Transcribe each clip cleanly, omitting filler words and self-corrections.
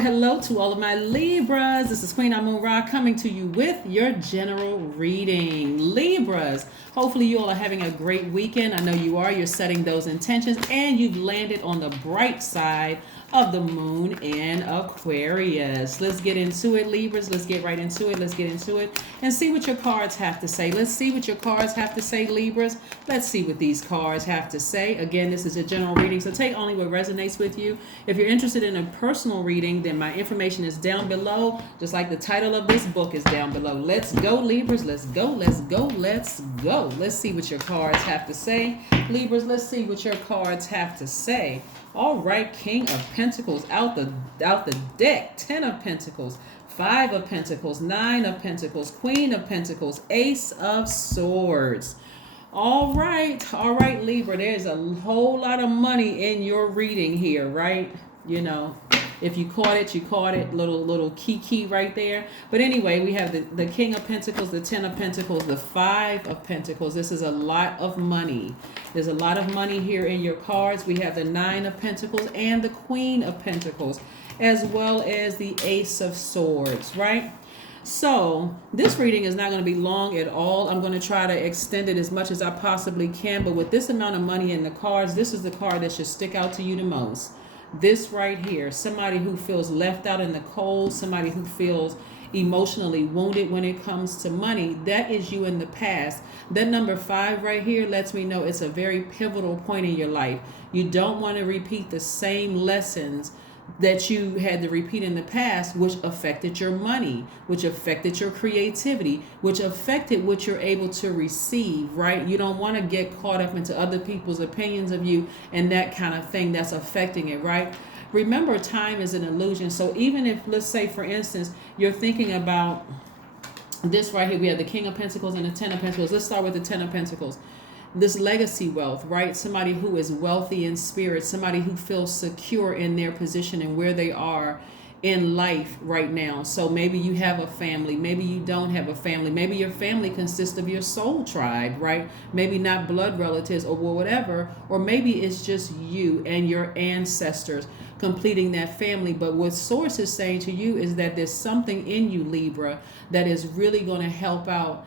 hello to all of my Libras. This is Queen Amun-Ra coming to you with your general reading. Libras, hopefully you all are having a great weekend. I know you are. You're setting those intentions and you've landed on the bright side of the moon in Aquarius. Let's get into it, Libras. Let's get right into it. Let's get into it and see what your cards have to say. Let's see what your cards have to say, Libras. Let's see what these cards have to say. Again, this is a general reading, so take only what resonates with you. If you're interested in a personal reading, then my information is down below, just like the title of this book is down below. Let's go, Libras. Let's go. Let's go. Let's go. Let's see what your cards have to say, Libras. Let's see what your cards have to say. All right, King of Pentacles out the deck. 10 of Pentacles, 5 of Pentacles, 9 of Pentacles, Queen of Pentacles, Ace of Swords. All right, Libra, there's a whole lot of money in your reading here, right? You know, if you caught it, you caught it. Little key right there. But anyway, we have the King of Pentacles, the 10 of Pentacles, the 5 of Pentacles. This is a lot of money. There's a lot of money here in your cards. We have the 9 of Pentacles and the Queen of Pentacles, as well as the Ace of Swords, right? So this reading is not going to be long at all. I'm going to try to extend it as much as I possibly can. But with this amount of money in the cards, this is the card that should stick out to you the most. This right here, somebody who feels left out in the cold, somebody who feels emotionally wounded when it comes to money, that is you in the past. That number 5 right here lets me know it's a very pivotal point in your life. You don't want to repeat the same lessons that you had to repeat in the past, which affected your money, which affected your creativity, which affected what you're able to receive, right? You don't want to get caught up into other people's opinions of you and that kind of thing that's affecting it, right? Remember, time is an illusion. So even if, let's say, for instance, you're thinking about this right here, we have the King of Pentacles and the 10 of Pentacles. Let's start with the 10 of Pentacles. This legacy wealth, right? Somebody who is wealthy in spirit, somebody who feels secure in their position and where they are in life right now. So maybe you have a family, maybe you don't have a family, maybe your family consists of your soul tribe, right? Maybe not blood relatives or whatever, or maybe it's just you and your ancestors completing that family. But what Source is saying to you is that there's something in you, Libra, that is really going to help out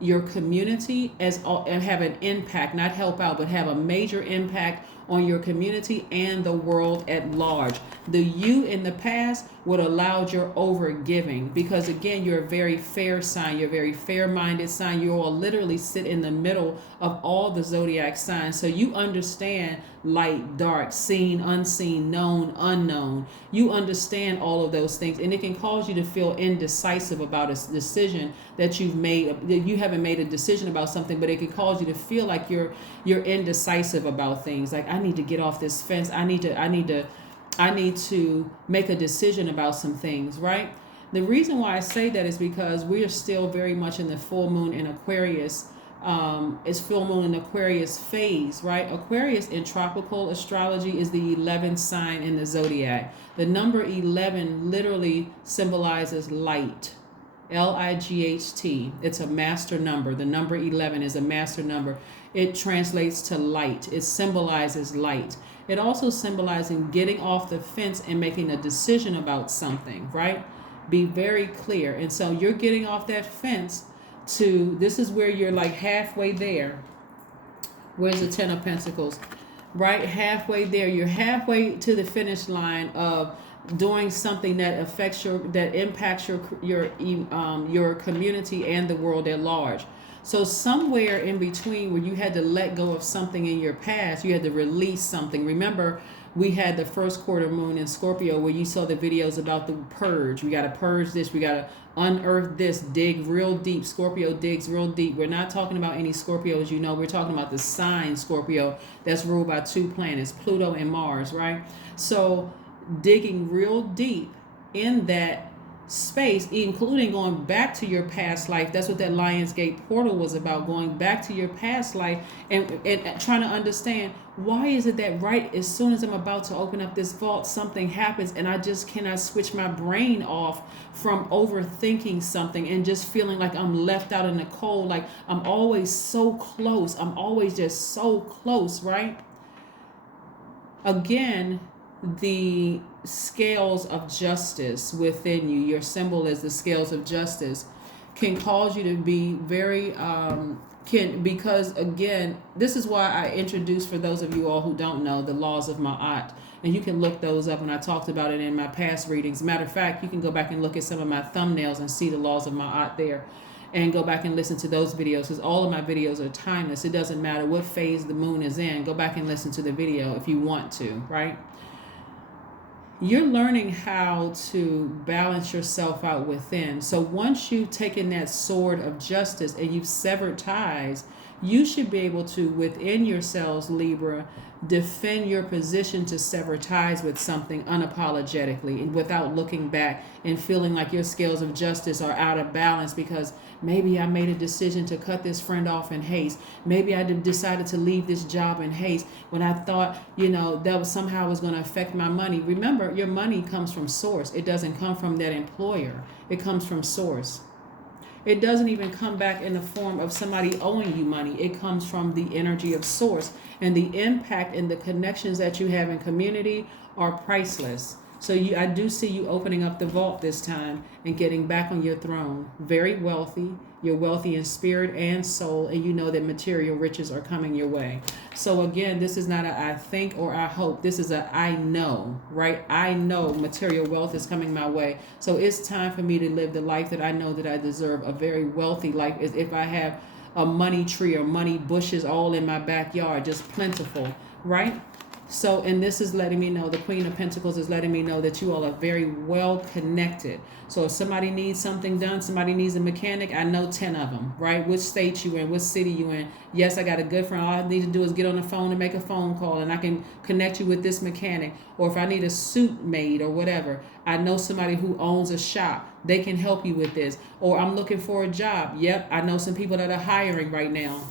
your community and have an impact, not help out, but have a major impact on your community and the world at large. The you in the past would allow your over giving, because again, you're a very fair sign, you're a very fair-minded sign. You all literally sit in the middle of all the zodiac signs. So you understand light, dark, seen, unseen, known, unknown. You understand all of those things, and it can cause you to feel indecisive about a decision that you've made. You haven't made a decision about something, but it can cause you to feel like you're indecisive about things. Like, I need to get off this fence. I need to make a decision about some things, right? The reason why I say that is because we are still very much in the full moon in Aquarius. It's full moon in Aquarius phase, right? Aquarius in tropical astrology is the 11th sign in the zodiac. The number 11 literally symbolizes light. Light. It's a master number. The number 11 is a master number. It translates to light. It symbolizes light. It also symbolizes getting off the fence and making a decision about something, right? Be very clear. And so you're getting off that fence to, this is where you're like halfway there. Where's the 10 of Pentacles? Right? Halfway there. You're halfway to the finish line of doing something that affects that impacts your community and the world at large. So somewhere in between where you had to let go of something in your past, you had to release something. Remember, we had the first quarter moon in Scorpio where you saw the videos about the purge. We got to purge this. We got to unearth this, dig real deep. Scorpio digs real deep. We're not talking about any Scorpios, you know. We're talking about the sign Scorpio that's ruled by 2 planets, Pluto and Mars, right? So digging real deep in that space, including going back to your past life. That's what that Lionsgate portal was about, going back to your past life and trying to understand, why is it that right as soon as I'm about to open up this vault, something happens and I just cannot switch my brain off from overthinking something and just feeling like I'm left out in the cold, like I'm always so close. I'm always just so close, right? Again, the scales of justice within you, your symbol is the scales of justice, can cause you to be very because again, this is why I introduced, for those of you all who don't know, the laws of Ma'at. And you can look those up, and I talked about it in my past readings. Matter of fact, you can go back and look at some of my thumbnails and see the laws of Ma'at there, and go back and listen to those videos, because all of my videos are timeless. It doesn't matter what phase the moon is in. Go back and listen to the video if you want to, right? You're learning how to balance yourself out within. So once you've taken that sword of justice and you've severed ties, you should be able to, within yourselves, Libra, defend your position to sever ties with something unapologetically and without looking back and feeling like your scales of justice are out of balance because maybe I made a decision to cut this friend off in haste. Maybe I decided to leave this job in haste when I thought, that was somehow was going to affect my money. Remember, your money comes from source. It doesn't come from that employer. It comes from source. It doesn't even come back in the form of somebody owing you money. It comes from the energy of source. And the impact and the connections that you have in community are priceless. So I do see you opening up the vault this time and getting back on your throne. Very wealthy. You're wealthy in spirit and soul, and you know that material riches are coming your way. So again, this is not a I think or I hope. This is a I know, right? I know material wealth is coming my way. So it's time for me to live the life that I know that I deserve, a very wealthy life. As if I have a money tree or money bushes all in my backyard, just plentiful, right? So, and this is letting me know, the Queen of Pentacles is letting me know that you all are very well connected. So if somebody needs something done, somebody needs a mechanic, I know 10 of them, right? Which state you in, which city you in. Yes, I got a good friend. All I need to do is get on the phone and make a phone call, and I can connect you with this mechanic. Or if I need a suit made or whatever, I know somebody who owns a shop. They can help you with this. Or I'm looking for a job. Yep, I know some people that are hiring right now.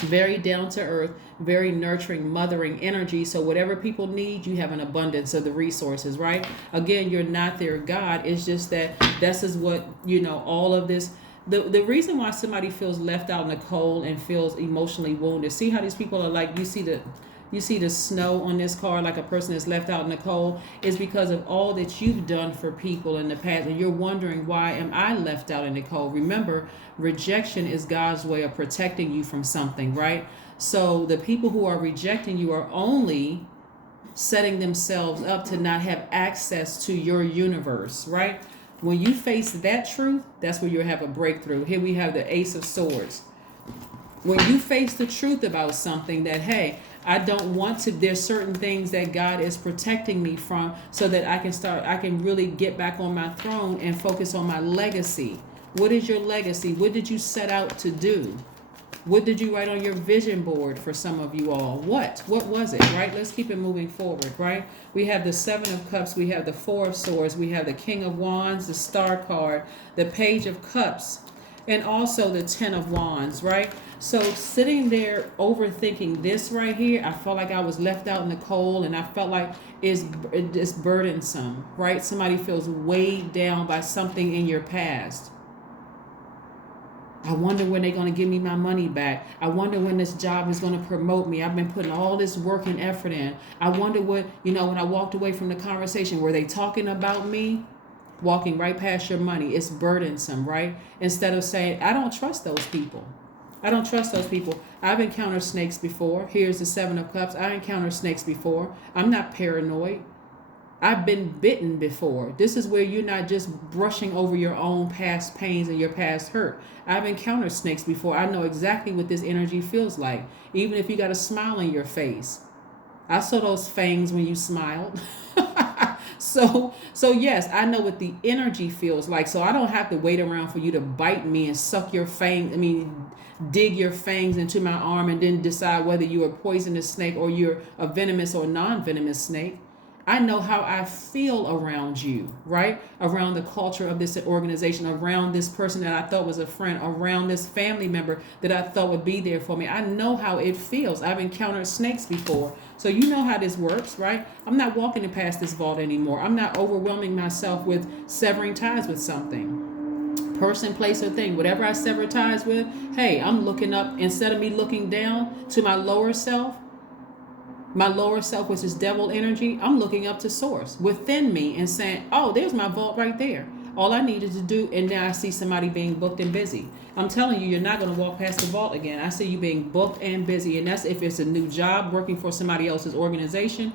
Very down to earth, very nurturing, mothering energy. So whatever people need, you have an abundance of the resources, right? Again, you're not their God. It's just that this is what, all of this. The reason why somebody feels left out in the cold and feels emotionally wounded. See how these people are like, you see the snow on this card, like a person is left out in the cold, is because of all that you've done for people in the past. And you're wondering, why am I left out in the cold? Remember, rejection is God's way of protecting you from something, right? So the people who are rejecting you are only setting themselves up to not have access to your universe, right? When you face that truth, that's where you'll have a breakthrough. Here we have the Ace of Swords. When you face the truth about something that, hey, I don't want to, there's certain things that God is protecting me from so that I can really get back on my throne and focus on my legacy. What is your legacy? What did you set out to do? What did you write on your vision board for some of you all? What was it, right? Let's keep it moving forward, right? We have the Seven of Cups. We have the Four of Swords. We have the King of Wands, the Star card, the Page of Cups, and also the Ten of Wands, right? So sitting there overthinking this right here, I felt like I was left out in the cold, and I felt like it's burdensome, right? Somebody feels weighed down by something in your past. I wonder when they're going to give me my money back. I wonder when this job is going to promote me. I've been putting all this work and effort in. I wonder what, when I walked away from the conversation, were they talking about me? Walking right past your money. It's burdensome, right? Instead of saying, I don't trust those people. I don't trust those people. I've encountered snakes before. Here's the Seven of Cups. I encountered snakes before. I'm not paranoid. I've been bitten before. This is where you're not just brushing over your own past pains and your past hurt. I've encountered snakes before. I know exactly what this energy feels like. Even if you got a smile on your face. I saw those fangs when you smiled. So yes, I know what the energy feels like. So I don't have to wait around for you to bite me and suck your dig your fangs into my arm and then decide whether you're a poisonous snake or you're a venomous or non-venomous snake. I know how I feel around you, right? Around the culture of this organization, around this person that I thought was a friend, around this family member that I thought would be there for me. I know how it feels. I've encountered snakes before. So you know how this works, right? I'm not walking past this vault anymore. I'm not overwhelming myself with severing ties with something. Person, place, or thing. Whatever I sever ties with, hey, I'm looking up. Instead of me looking down to my lower self, My lower self, which is devil energy, I'm looking up to source within me and saying, oh, there's my vault right there. All I needed to do, and now I see somebody being booked and busy. I'm telling you, you're not going to walk past the vault again. I see you being booked and busy, and that's if it's a new job working for somebody else's organization,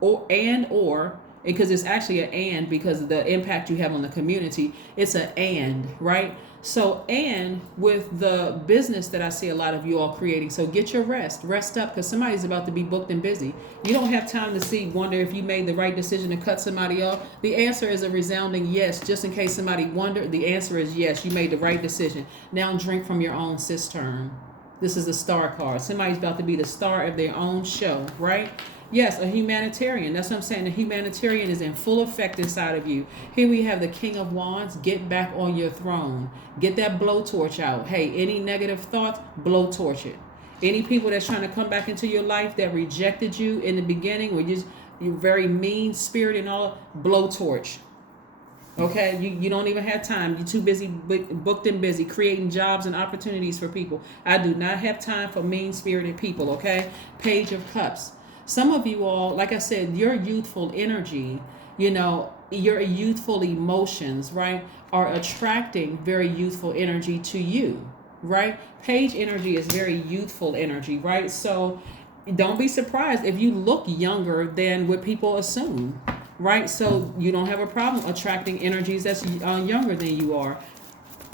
or because it's actually an and because of the impact you have on the community. It's an and, right? So, and with the business that I see a lot of you all creating, so get your rest up, because somebody's about to be booked and busy. You don't have time to wonder if you made the right decision to cut somebody off. The answer is a resounding yes. Just in case somebody wondered, the answer is yes, you made the right decision. Now drink from your own cistern. This is the star card. Somebody's about to be the star of their own show, right? Yes, a humanitarian. That's what I'm saying. The humanitarian is in full effect inside of you. Here we have the King of Wands. Get back on your throne. Get that blowtorch out. Hey, any negative thoughts, blowtorch it. Any people that's trying to come back into your life that rejected you in the beginning, or you're very mean spirit and all, blowtorch. Okay, you don't even have time. You're too busy, booked and busy, creating jobs and opportunities for people. I do not have time for mean-spirited people, okay? Page of Cups. Some of you all, like I said, your youthful energy, your youthful emotions, right, are attracting very youthful energy to you, right? Page energy is very youthful energy, right? So don't be surprised if you look younger than what people assume, right? So you don't have a problem attracting energies that's younger than you are.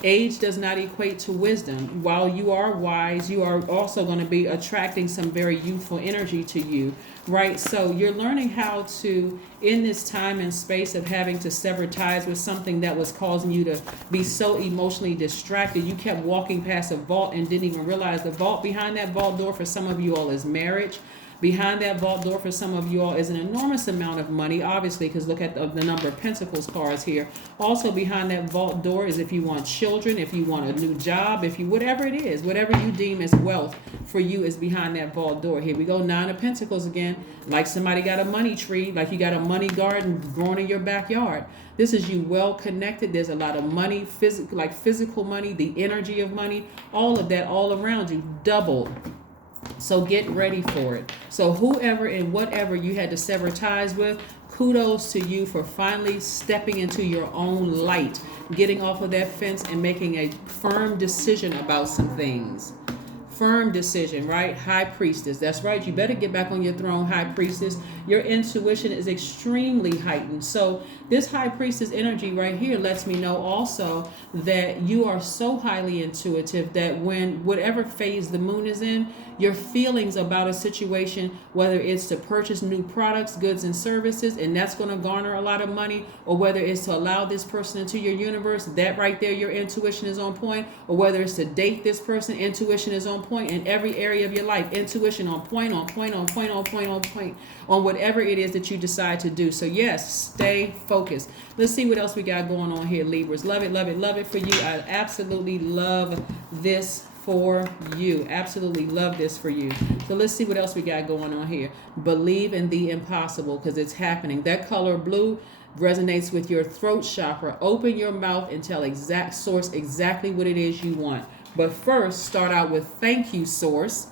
Age does not equate to wisdom. While you are wise, you are also going to be attracting some very youthful energy to you, right? So you're learning how to, in this time and space of having to sever ties with something that was causing you to be so emotionally distracted, you kept walking past a vault and didn't even realize the vault behind that vault door for some of you all is marriage. Behind that vault door for some of you all is an enormous amount of money, obviously, because look at the number of Pentacles cards here. Also behind that vault door is if you want children, if you want a new job, whatever it is, whatever you deem as wealth for you is behind that vault door. Here we go, 9 of Pentacles again. Like somebody got a money tree, like you got a money garden growing in your backyard. This is you well connected. There's a lot of money, physical money, the energy of money, all of that all around you, doubled. So get ready for it. So whoever and whatever you had to sever ties with, kudos to you for finally stepping into your own light, getting off of that fence and making a firm decision about some things. Firm decision, right? High Priestess. That's right. You better get back on your throne, High Priestess. Your intuition is extremely heightened. So this High Priestess energy right here lets me know also that you are so highly intuitive that when whatever phase the moon is in, your feelings about a situation, whether it's to purchase new products, goods, and services, and that's going to garner a lot of money, or whether it's to allow this person into your universe, that right there, your intuition is on point, or whether it's to date this person, intuition is on point in every area of your life. Intuition on point, on point, on point, on point, on point, on whatever it is that you decide to do. So yes, stay focused. Let's see what else we got going on here, Libras. Love it, love it, love it for you. I absolutely love this for you. Absolutely love this for you. So let's see what else we got going on here. Believe in the impossible, because it's happening. That color blue resonates with your throat chakra. Open your mouth and tell source exactly what it is you want. But first, start out with thank you, source.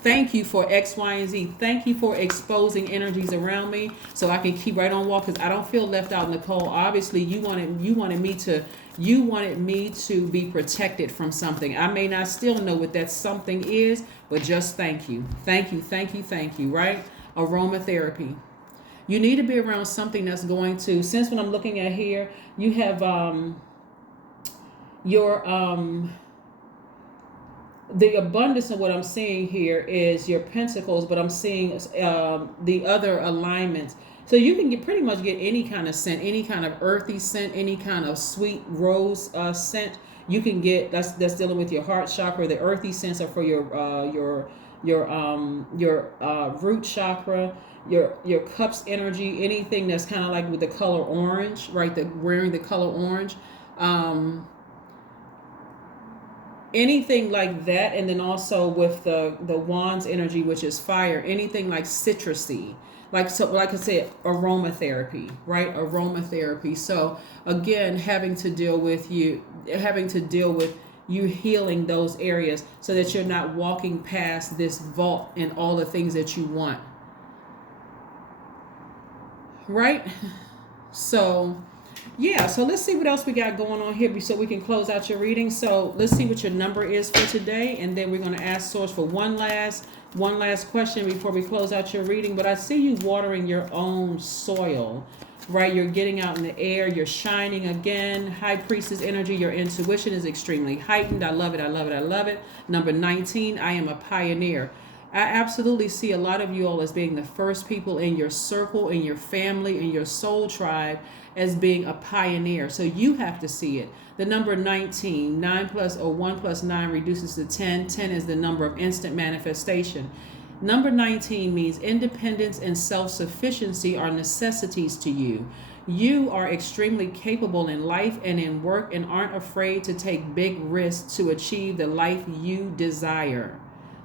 Thank you for X, Y, and Z. Thank you for exposing energies around me so I can keep right on walking, because I don't feel left out in the cold. Obviously, you wanted me to be protected from something. I may not still know what that something is, but just thank you. Thank you, thank you, thank you, right? Aromatherapy. You need to be around something that's going to, since what I'm looking at here, you have the abundance of what I'm seeing here is your pentacles, but I'm seeing the other alignments. So you can pretty much get any kind of scent, any kind of earthy scent, any kind of sweet rose scent. You can get that's dealing with your heart chakra. The earthy scents are for your root chakra, your cups energy, anything that's kind of like with the color orange, right? Wearing the color orange. Anything like that, and then also with the wands energy, which is fire, anything like citrusy, like I said, aromatherapy, right? Aromatherapy. So again, having to deal with you healing those areas so that you're not walking past this vault and all the things that you want. Right? So yeah, so let's see what else we got going on here so we can close out your reading. So let's see what your number is for today, and then we're going to ask Source for one last question before we close out your reading. But I see you watering your own soil, right? You're getting out in the air, you're shining again. High Priestess energy, your intuition is extremely heightened. I love it, I love it, I love it. Number 19, I am a pioneer. I absolutely see a lot of you all as being the first people in your circle, in your family, in your soul tribe, as being a pioneer. So you have to see it. The number 19, 9 plus or 1 plus 9 reduces to 10. 10 is the number of instant manifestation. Number 19 means independence and self-sufficiency are necessities to you. You are extremely capable in life and in work and aren't afraid to take big risks to achieve the life you desire.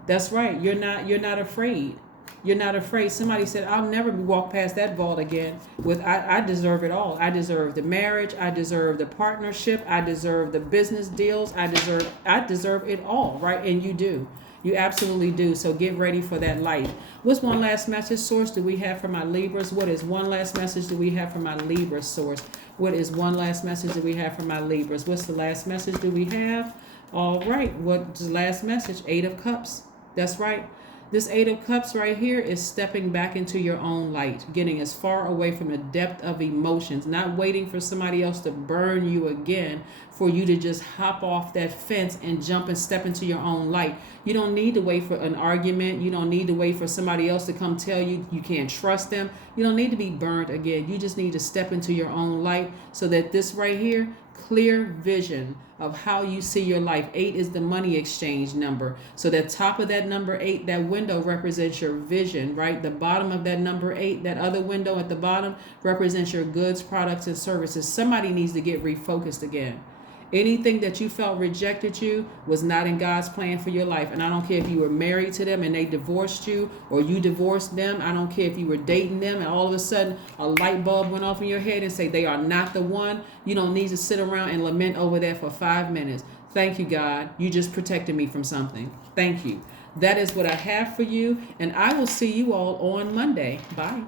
That's right. You're not afraid. You're not afraid. Somebody said, I'll never walk past that vault again. I deserve it all. I deserve the marriage. I deserve the partnership. I deserve the business deals. I deserve it all, right? And you do. You absolutely do. So get ready for that life. What's one last message, Source, do we have for my Libras? What is one last message do we have for my Libras, Source? What is one last message do we have for my Libras? What's the last message do we have? All right. What's the last message? 8 of Cups. That's right. This 8 of Cups right here is stepping back into your own light, getting as far away from the depth of emotions, not waiting for somebody else to burn you again for you to just hop off that fence and jump and step into your own light. You don't need to wait for an argument. You don't need to wait for somebody else to come tell you you can't trust them. You don't need to be burned again. You just need to step into your own light so that this right here, clear vision of how you see your life. 8 is the money exchange number. So the top of that number 8, that window represents your vision, right? The bottom of that number 8, that other window at the bottom represents your goods, products, and services. Somebody needs to get refocused again. Anything that you felt rejected you was not in God's plan for your life. And I don't care if you were married to them and they divorced you, or you divorced them. I don't care if you were dating them and all of a sudden a light bulb went off in your head and say they are not the one. You don't need to sit around and lament over that for 5 minutes. Thank you, God. You just protected me from something. Thank you. That is what I have for you. And I will see you all on Monday. Bye.